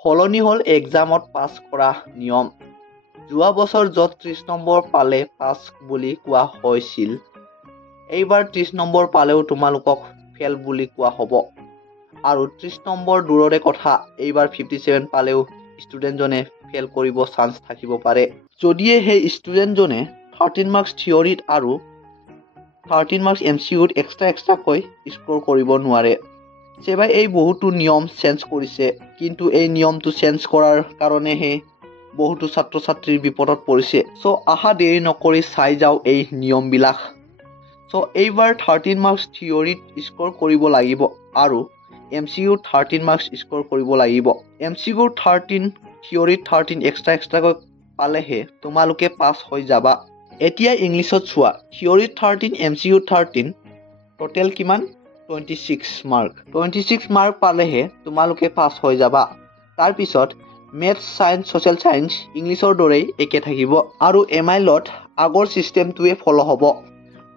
সলনি হল এক্সামত পাছ কৰা নিয়ম। যোৱা বছৰ য'ত 30 নম্বৰ পালে পাছ বুলি কোৱা হৈছিল, এইবাৰ 30 নম্বৰ পালেও তোমালোকক ফেল বুলি কোৱা হ'ব। আৰু 30 নম্বৰ দূৰৰে কথা, এইবাৰ 57 পালেও ষ্টুডেণ্টজনে ফেল কৰিব চান্স থাকিব পাৰে। যদিহে সেই ষ্টুডেণ্টজনে 13 মাৰ্কছ থিয়ৰিত আৰু 13 মাৰ্কছ MCQত এক্সট্ৰাকৈ স্ক'ৰ কৰিব নোৱাৰে। সেবাই এই বহুতো নিয়ম চেঞ্জ কৰিছে, কিন্তু এই নিয়মটো চেঞ্জ কৰাৰ কাৰণেহে বহুতো ছাত্ৰ ছাত্ৰীৰ বিপদত পৰিছে। আহা দেৰি নকৰি চাই যাওঁ এই নিয়মবিলাক। এইবাৰ 13 মাৰ্কছ থিয়ৰিত স্ক'ৰ কৰিব লাগিব আৰু MCQত 13 মাৰ্কছ স্ক'ৰ কৰিব লাগিব। MCQত 13, থিয়ৰিত 13 এক্সট্ৰাকৈ পালেহে তোমালোকে পাছ হৈ যাবা। এতিয়া ইংলিছত চোৱা, থিয়ৰিত 13, MCQত 13, টোটেল কিমান? 26 মাৰ্ক। 26 মাৰ্ক পালেহে তোমালোকে পাছ হৈ যাবা। তাৰপিছত মেথছ, ছায়েন্স, ছ'চিয়েল ছায়েন্স, ইংলিছৰ দৰেই একে থাকিব আৰু MILত আগৰ ছিষ্টেমটোৱে ফ'ল' হ'ব।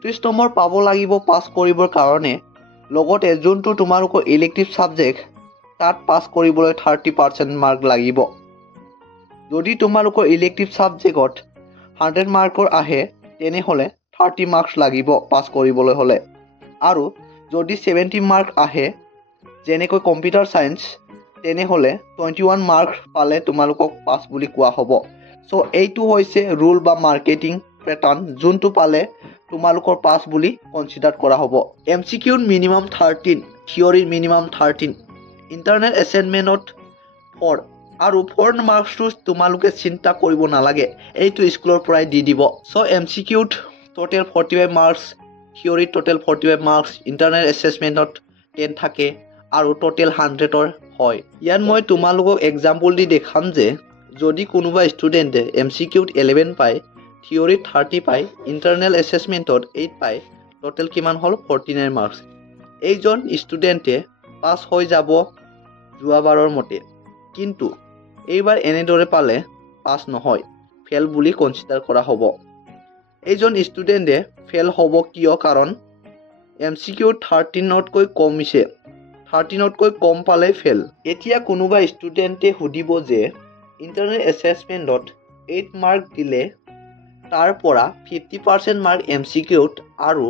30 নম্বৰ পাব লাগিব পাছ কৰিবৰ কাৰণে। লগতে যোনটো তোমালোকৰ ইলেক্টিভ ছাবজেক্ট, তাত পাছ কৰিবলৈ 30% মাৰ্ক লাগিব। যদি তোমালোকৰ ইলেক্টিভ ছাবজেক্টত 100 মাৰ্কৰ আহে, তেনেহ'লে 30 মাৰ্কছ লাগিব পাছ কৰিবলৈ হ'লে। আৰু যদি 70 মাৰ্ক আহে, যেনেকৈ কম্পিউটাৰ ছায়েন্স, তেনেহ'লে 21 মাৰ্ক পালে তোমালোকক পাছ বুলি কোৱা হ'ব। এইটো হৈছে ৰুল বা মাৰ্কেটিং পেটাৰ্ণ, যোনটো পালে তোমালোকৰ পাছ বুলি কনচিডাৰ কৰা হ'ব। MCQত মিনিমাম 13, থিয়ৰিত মিনিমাম 13, ইণ্টাৰনেল এছাইনমেণ্টত 4 আৰু 4 মাৰ্কছটো তোমালোকে চিন্তা কৰিব নালাগে, এইটো স্কুলৰ পৰাই দি দিব। MCQত টোটেল 45 মাৰ্কছ, থিয়ৰিত টোটেল 45 মাৰ্কছ, ইণ্টাৰনেল এছেছমেণ্টত 10 থাকে আৰু টোটেল 100ৰ হয়। ইয়াত মই তোমালোকক এক্সাম্পল দি দেখাম যে যদি কোনোবা ষ্টুডেণ্টে MCQত 11 পায়, থিয়ৰিত 30 পায়, ইণ্টাৰনেল এছেছমেণ্টত 8 পায়, টোটেল কিমান হ'ল? 49 মাৰ্কছ। এইজন ষ্টুডেণ্টে পাছ হৈ যাব যোৱাবাৰৰ মতে, কিন্তু এইবাৰ এনেদৰে পালে পাছ নহয়, ফেল বুলি কনচিডাৰ কৰা হ'ব। এইজন ষ্টুডেণ্টে ফেল হ'ব কিয়? কাৰণ MCQত 13তকৈ কমিছে, 13তকৈ কম পালে ফেল। এতিয়া কোনোবা ষ্টুডেণ্টে সুধিব যে ইণ্টাৰনেল এছেছমেণ্টত 8 মাৰ্ক দিলে তাৰ পৰা 50% মাৰ্ক MCQত আৰু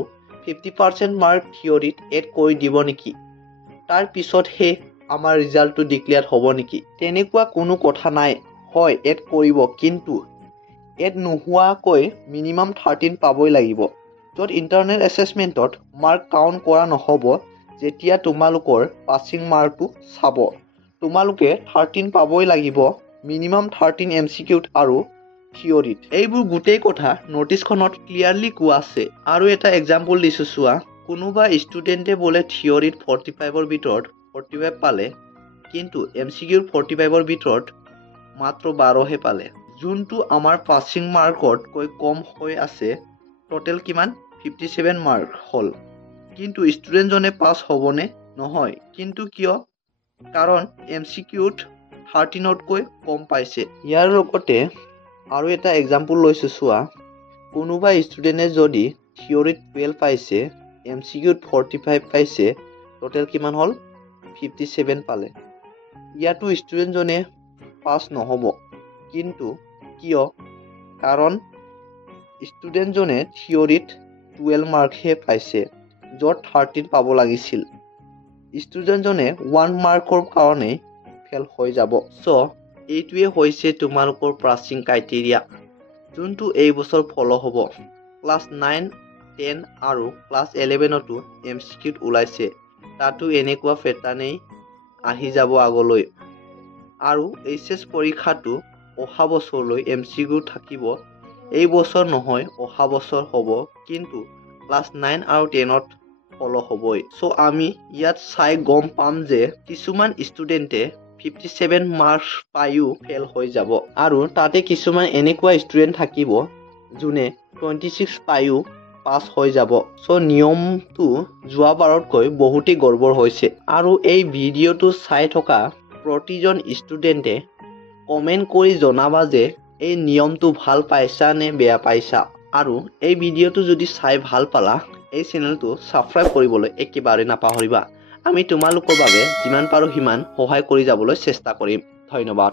50% মাৰ্ক থিয়ৰিত এড কৰি দিব নেকি? তাৰ পিছতহে আমাৰ ৰিজাল্টটো ডিক্লেয়াৰ হ'ব নেকি? তেনেকুৱা কোনো কথা নাই। হয়, এড কৰিব, কিন্তু এড নোহোৱাকৈ মিনিমাম 13 পাবই লাগিব। য'ত ইণ্টাৰনেল এছেছমেণ্টত মাৰ্ক কাউণ্ট কৰা নহ'ব, যেতিয়া তোমালোকৰ পাছিং মাৰ্কটো চাব। তোমালোকে 13 পাবই লাগিব, মিনিমাম 13 MCQত আৰু থিয়ৰিত। এইবোৰ গোটেই কথা নটিছখনত ক্লিয়াৰলি কোৱা আছে। আৰু এটা এক্সাম্পল দিছোঁ চোৱা, কোনোবা ষ্টুডেণ্টে বোলে থিয়ৰিত 45ৰ ভিতৰত 45 পালে, কিন্তু MCQত 45ৰ ভিতৰত মাত্ৰ 12হে পালে, যোনটো আমাৰ পাছিং মাৰ্কতকৈ কম হৈ আছে। টোটেল কিমান? 57 মাৰ্ক হ'ল। কিন্তু ষ্টুডেণ্টজনে পাছ হ'বনে? নহয়। কিন্তু কিয়? কাৰণ MCQত 13তকৈ কম পাইছে। ইয়াৰ লগতে আৰু এটা এক্সাম্পল লৈছোঁ চোৱা, কোনোবা ষ্টুডেণ্টে যদি থিয়ৰিত 12 পাইছে, MCQত 45 পাইছে, টোটেল কিমান হ'ল? 57 পালে। ইয়াতো ষ্টুডেণ্টজনে পাছ নহ'ব। কিন্তু কিয়? কাৰণ ষ্টুডেণ্টজনে থিয়ৰিত 12 মাৰ্কহে পাইছে, য'ত 13 পাব লাগিছিল। ষ্টুডেণ্টজনে 1 মাৰ্কৰ কাৰণে ফেল হৈ যাব। এইটোৱে হৈছে তোমালোকৰ পাছিং ক্ৰাইটেৰিয়া, যোনটো এই বছৰ ফ'ল' হ'ব। ক্লাছ 9, 10 আৰু ক্লাছ 11তো MCQত ওলাইছে, তাতো এনেকুৱা পেটাৰ্নেই আহি যাব আগলৈ। আৰু HS পৰীক্ষাটো অহা বছৰলৈ MCQ থাকিব। এই বছৰ নহয়, অহা বছৰ হ'ব, কিন্তু ক্লাছ 9 আৰু 10ত ফ'ল' হ'বই। আমি ইয়াত চাই গম পাম যে কিছুমান ষ্টুডেণ্টে 57 মাৰ্কছ পায়ো ফেল হৈ যাব, আৰু তাতে কিছুমান এনেকুৱা ষ্টুডেণ্ট থাকিব যোনে 26 পায়ো পাছ হৈ যাব। নিয়মটো যোৱাবাৰতকৈ বহুতেই গড়বড় হৈছে। আৰু এই ভিডিঅ'টো চাই থকা প্ৰতিজন ষ্টুডেণ্টে কমেণ্ট কৰি জনাবা যে এই নিয়মটো ভাল পাইছা নে বেয়া পাইছা। আৰু এই ভিডিঅ'টো যদি চাই ভাল পালা, এই চেনেলটো ছাবস্ক্ৰাইব কৰিবলৈ একেবাৰে নাপাহৰিবা। আমি তোমালোকৰ বাবে যিমান পাৰোঁ সিমান সহায় কৰি যাবলৈ চেষ্টা কৰিম। ধন্যবাদ।